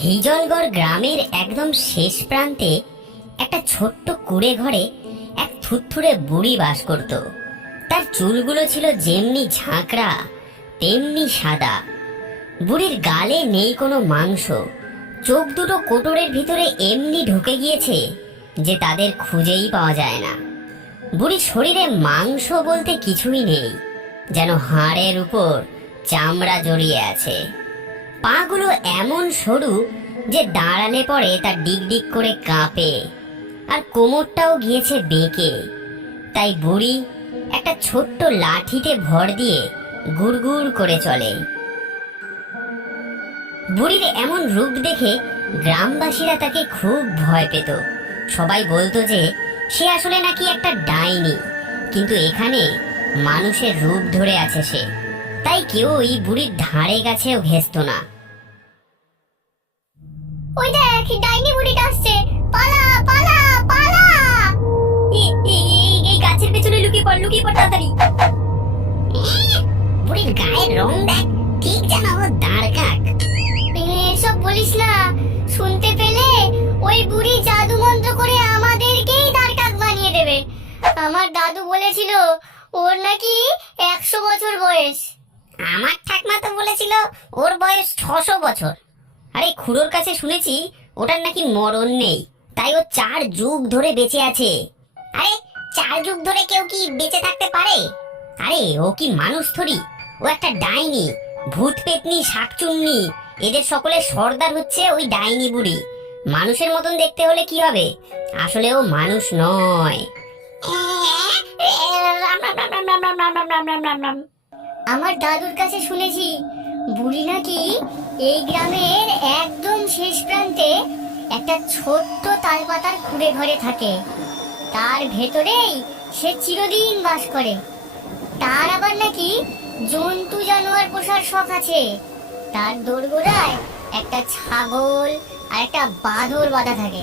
হিজলগড় গ্রামের একদম শেষ প্রান্তে একটা ছোট্ট কুড়ে ঘরে এক থুরথুরে বুড়ি বাস করত। তার চুলগুলো ছিল যেমনি ঝাঁকড়া, তেমনি সাদা। বুড়ির গালে নেই কোনো মাংস। চোখ দুটো কোটরের ভিতরে এমনি ঢুকে গিয়েছে যে তাদের খুঁজেই পাওয়া যায় না। বুড়ির শরীরে মাংস বলতে কিছুই নেই, যেন হাড়ের উপর চামড়া জড়িয়ে আছে। পাগুলো এমন সরু যে দাঁড়ালে পরে তার ডিগ ডিগ করে কাঁপে। আর কোমরটাও গিয়েছে বেঁকে। তাই বুড়ি একটা ছোট্ট লাঠিতে ভর দিয়ে গুড়গুড় করে চলে। বুড়ির এমন রূপ দেখে গ্রামবাসীরা তাকে খুব ভয় পেত। সবাই বলতো যে, সে আসলে নাকি একটা ডাইনি। কিন্তু এখানে মানুষের রূপ ধরে আছে সে। তাই কেউই বুড়ির ধারে কাছেও ঘেসতো না। ওই দেখ ডাইনি বুড়িটা আসছে। পালা পালা পালা। এই- গাছের পেছনে লুকিয়ে পড় লুকিয়ে পড় তাড়াতাড়ি। বুড়ির গায়ের রং দেখ, ঠিক যেন দাঁড় কাক। এসব বলিস না, শুনতে পেলে ওই বুড়ি জাদু মন্ত্র করে আমাদেরকেই দাঁড়কাক বানিয়ে দেবে। আমার দাদু বলেছিল, ওর নাকি একশো বছর বয়স। আমার ঠাকমা তো বলেছিল, ওর বয়স ছশো বছর। আরে খুড়োর কাছে শুনেছি ওটার নাকি মরণ নেই তাই ও চার যুগ ধরে বেঁচে আছে আরে চার যুগ ধরে কেউ কি বেঁচে থাকতে পারে আরে ও কি মানুষ থরি ও একটা ডাইনি ভূত পেতনি শাকচুন্নি এদের সকলের সর্দার হচ্ছে ওই ডাইনি বুড়ি মানুষের মতন দেখতে হলে কি হবে আসলে ও মানুষ নয় আমার দাদুর কাছে শুনেছি বুড়ি নাকি এই গ্রামের একদম শেষ প্রান্তে একটা ছোট্ট তালপাতার খুঁড়ে ঘরে থাকে। তার ভেতরেই সে চিরদিন বাস করে। তার আবার নাকি জন্তু জানোয়ার পোষার শখ আছে। তার দোরগোড়ায় একটা ছাগল আর একটা বাঁদর বাঁধা থাকে।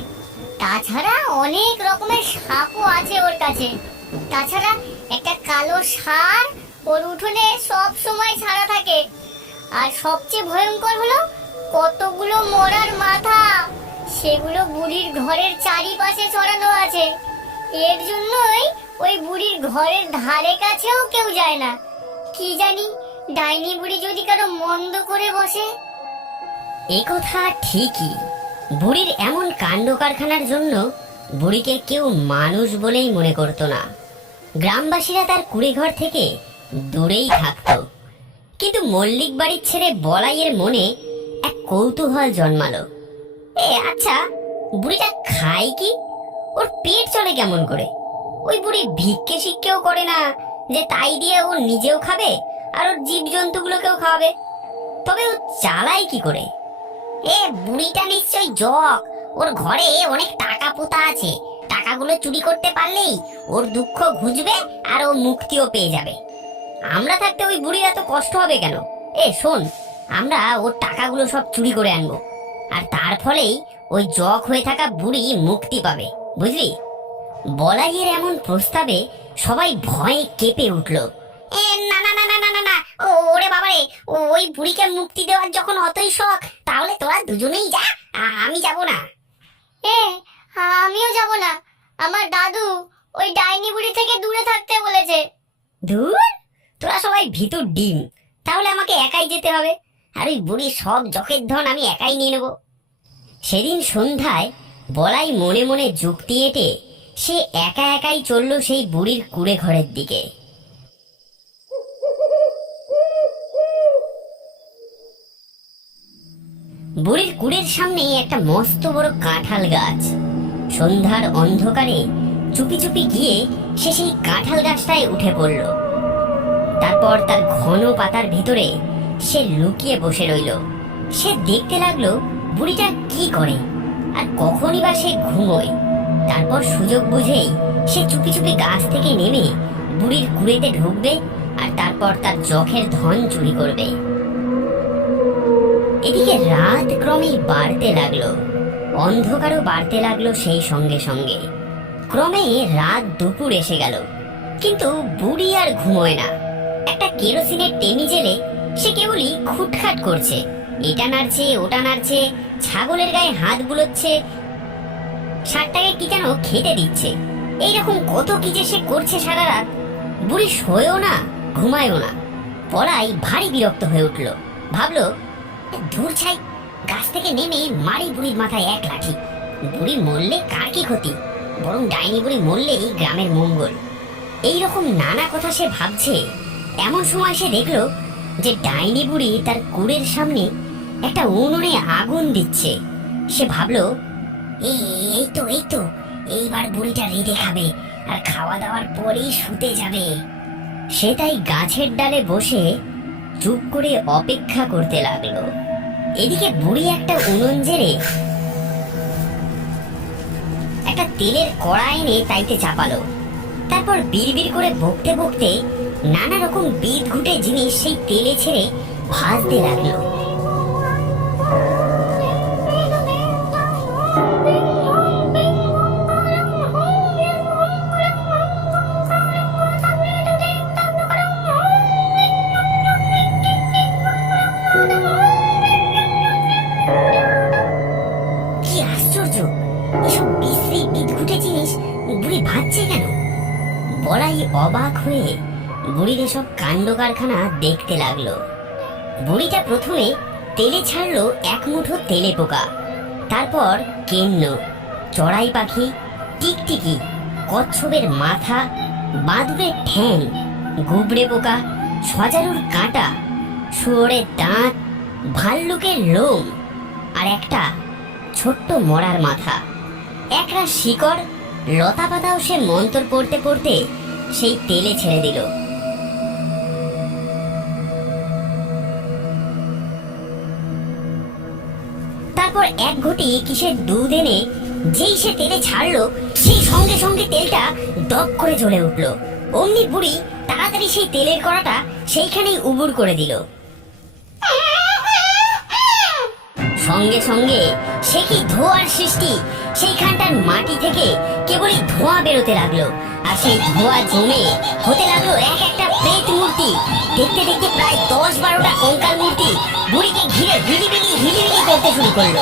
তাছাড়া অনেক রকমের সাপও আছে ওর কাছে। তাছাড়া একটা কালো ষাঁড় ওর উঠোনে সব সময় ছাড়া থাকে। আর সবচেয়ে ভয়ঙ্কর হলো কতগুলো মরার মাথা। সেগুলো বুড়ির ঘরের চারিপাশে ছড়ানো আছে। এর জন্যই ওই বুড়ির ঘরের ধারে কাছেও কেউ যায় না। কি জানি, ডাইনি বুড়ি যদি কারও মন্দ করে বসে। এ কথা ঠিকই। বুড়ির এমন কাণ্ড কারখানার জন্য বুড়িকে কেউ মানুষ বলেই মনে করতো না। গ্রামবাসীরা তার কুড়েঘর থেকে দূরেই থাকতো। কিন্তু মল্লিক বাড়ির ছেড়ে বলাইয়ের মনে এক কৌতূহল জন্মালো। এ আচ্ছা বুড়িটা খায় কি? ওর পেট চলে কেমন করে? ওই বুড়ি ভিক্ষে শিক্ষেও করে না, যে তাই দিয়ে ও নিজেও খাবে আর ওর জীব জন্তুগুলোকেও খাওয়াবে। তবে ও চালায় কি করে? এ, বুড়িটা নিশ্চয়ই জগ ওর ঘরে অনেক টাকা পোতা আছে। টাকাগুলো চুরি করতে পারলেই ওর দুঃখ ঘুচবে আর ও মুক্তিও পেয়ে যাবে। আমরা থাকতে ওই বুড়ির এত কষ্ট হবে কেন? এ শোন আমরা ওর টাকাগুলো সব চুরি করে আনব। আর তার ফলেই ওই জক হয়ে থাকা বুড়ি মুক্তি পাবে বুঝলি? বলাইয়ের এমন প্রস্তাবে সবাই ভয়ে কেঁপে উঠল। এ না না না না না না না ওরে বাবারে ও ওই বুড়িকে মুক্তি দেওয়ার যখন অতই শখ তাহলে তোরা দুজনেই যা আমি যাব না। এ আমিও যাব না। আমার দাদু ওই ডাইনি বুড়ি থেকে দূরে থাকতে বলেছে। দূর? তোরা সবাই ভিতর ডিম। তাহলে আমাকে একাই যেতে হবে? আর ওই বুড়ির সব জখের ধন আমি একাই নিয়ে নেব। সেদিন সন্ধ্যায় বলাই মনে মনে যুক্তি এঁটে সে একা একাই চলল সেই বুড়ির কুড়ে ঘরের দিকে। বুড়ির কুড়ের সামনে একটা মস্ত বড় কাঁঠাল গাছ। সন্ধ্যার অন্ধকারে চুপি চুপি গিয়ে সে সেই কাঁঠাল গাছটায় উঠে পড়ল। তারপর তার ঘন পাতার ভিতরে সে লুকিয়ে বসে রইল। সে দেখতে লাগল বুড়িটা কি করে, আর কখনই বা সে ঘুমোয়। তারপর সুযোগ বুঝেই সে চুপি চুপি গাছ থেকে নেমে বুড়ির কুড়েতে ঢুকবে আর তারপর তার জখের ধন চুরি করবে। এদিকে রাত ক্রমেই বাড়তে লাগল, অন্ধকারও বাড়তে লাগল সেই সঙ্গে সঙ্গে। ক্রমে রাত দুপুর এসে গেল, কিন্তু বুড়ি আর ঘুমোয় না। একটা কেরোসিনের টেনি জেলে সে কেবলই খুটখাট করছে। এটা নাড়ছে, ওটা নাড়ছে, ছাগলের গায়ে হাত বুলোচ্ছে ষাটটাকে কি যেন খেতে দিচ্ছে। এইরকম কত কি যে সে করছে সারা রাত। বুড়ি শোয়েও না, ঘুমায়ও না। পড়াই ভারী বিরক্ত হয়ে উঠল। ভাবলো, দূর ছাই, গাছ থেকে নেমে মারি বুড়ির মাথায় এক লাঠি। বুড়ি মরলে কার কি ক্ষতি? বরং ডাইনি বুড়ি মরলেই গ্রামের মঙ্গল। এইরকম নানা কথা সে ভাবছে। এমন সময় সে দেখল যে ডাইনি বুড়ি তার কুড়ের সামনে একটা উনুনে আগুন দিচ্ছে। সে ভাবলো, এই তো এই তো, এইবার বুড়িটা রেঁধে খাবে আর খাওয়া দাওয়ার পরেই শুতে যাবে। সে তাই গাছের ডালে বসে চুপ করে অপেক্ষা করতে লাগল। এদিকে বুড়ি একটা উনুন জেরে একটা তেলের কড়া এনে তাইতে চাপালো। তারপর বিড়বিড় করে বকতে বকতে নানা রকম বিদ ঘুটে জিনিস সেই তেলে ছেড়ে ভাজতে লাগল। বিশ্রী বিদঘুটে জিনিস বুড়ি ভাবছে কেন? বলাই অবাক হয়ে বুড়ির এসব কাণ্ড কারখানা দেখতে লাগল। বুড়িটা প্রথমে তেলে ছাড়লো এক মুঠো তেলে পোকা, তারপর কেন্ন চড়াই পাখি, টিকটিকি, কচ্ছপের মাথা বাদুড়ের ঠ্যাং, গুবড়ে পোকা, সজারুর কাঁটা শুয়োরের দাঁত, ভাল্লুকের লোম আর একটা ছোট্ট মরার মাথা। একটা শিকড় লতা পাতাও সে মন্তর পড়তে পড়তে সেই তেলে ছেড়ে দিল। তারপর এক ঘটি কিসের দুধ এনে যেই সে তেলে ছাড়লো, সেই সঙ্গে সঙ্গে তেলটা দপ করে জ্বলে উঠল। অমনি বুড়ি তাড়াতাড়ি সেই তেলের কড়াটা সেইখানেই উবুর করে দিল। সঙ্গে সঙ্গে সে কি ধোঁয়ার সৃষ্টি, সেইখানটার মাটি থেকে কেবলই ধোঁয়া বেরোতে লাগল। আর সেই ধোঁয়া জমে হতে লাগল এক একটা প্রেত মূর্তি। দেখতে দেখতে প্রায় দশ বারোটা কঙ্কাল মূর্তি বুড়িকে ঘিরে হিলিবিলি হিলিবিলি করতে শুরু করল।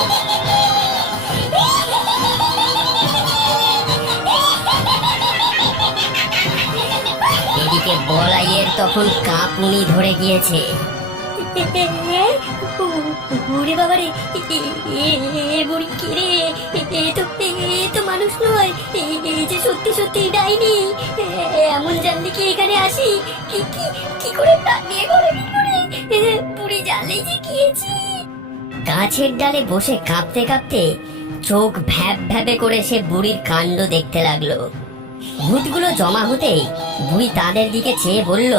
এদিকে বলাইয়ের তখন কাঁপুনি ধরে গিয়েছে। ওরে এ কে রে, এ তো এ তো মানুষ নয়, এ যে সত্যি সত্যি ডাইনি এমন জানলে কি এখানে আসি? কি কি কি করে প্রাণ নিয়ে ঘরে বুড়ি জানলেই যে গিয়েছি গাছের ডালে বসে কাঁপতে কাঁপতে চোখ ভ্যাপ ভ্যাপে করে সে বুড়ির কাণ্ড দেখতে লাগল। ভূতগুলো জমা হতেই বুড়ি তাদের দিকে চেয়ে বলল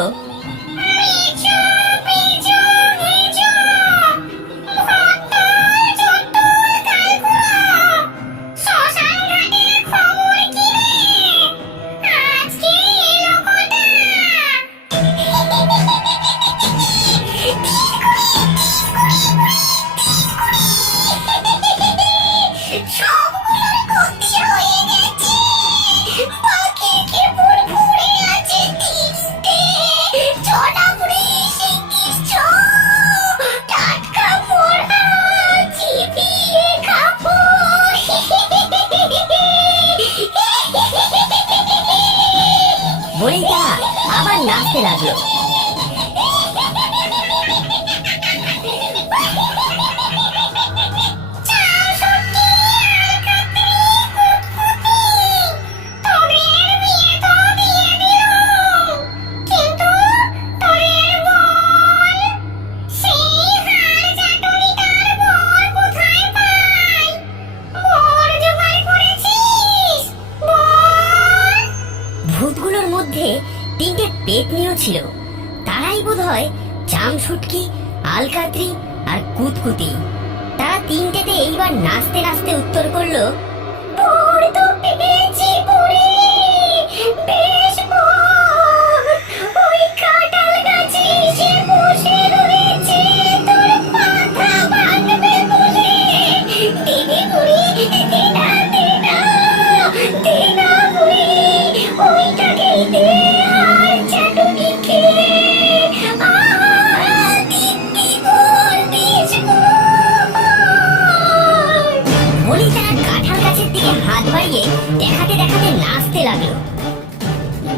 বুড়িটা আবার নাচতে লাগল ভূতগুলোর এইবার নাচতে নাচতে উত্তর করল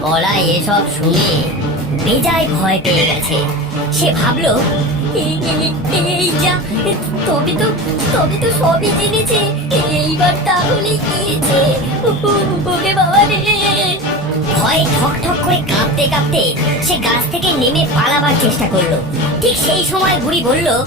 বলাই এসব শুনে বেজায় ভয় পেয়ে গেছে। সে ভাবলো "এই- যা, তবে তো তবে তো সবই জেনেছে। এইবার তাহলে গিয়েছে। ওরে বাবা রে! ভয়ে ঠক ঠক করে কাঁপতে কাঁপতে সে গাছ থেকে নেমে পালাবার চেষ্টা করল। ঠিক সেই সময় বুড়ি বলল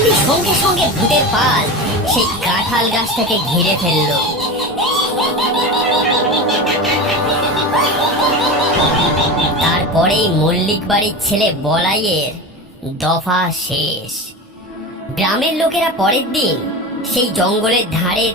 অমনি সঙ্গে সঙ্গে ভূতের পাল সেই কাঁঠাল গাছটাকে ঘিরে ফেলল। তারপরেই মল্লিক বাড়ির ছেলে বলাইয়ের দফা শেষ। গ্রামের লোকেরা পরের দিন সেই জঙ্গলের ধারে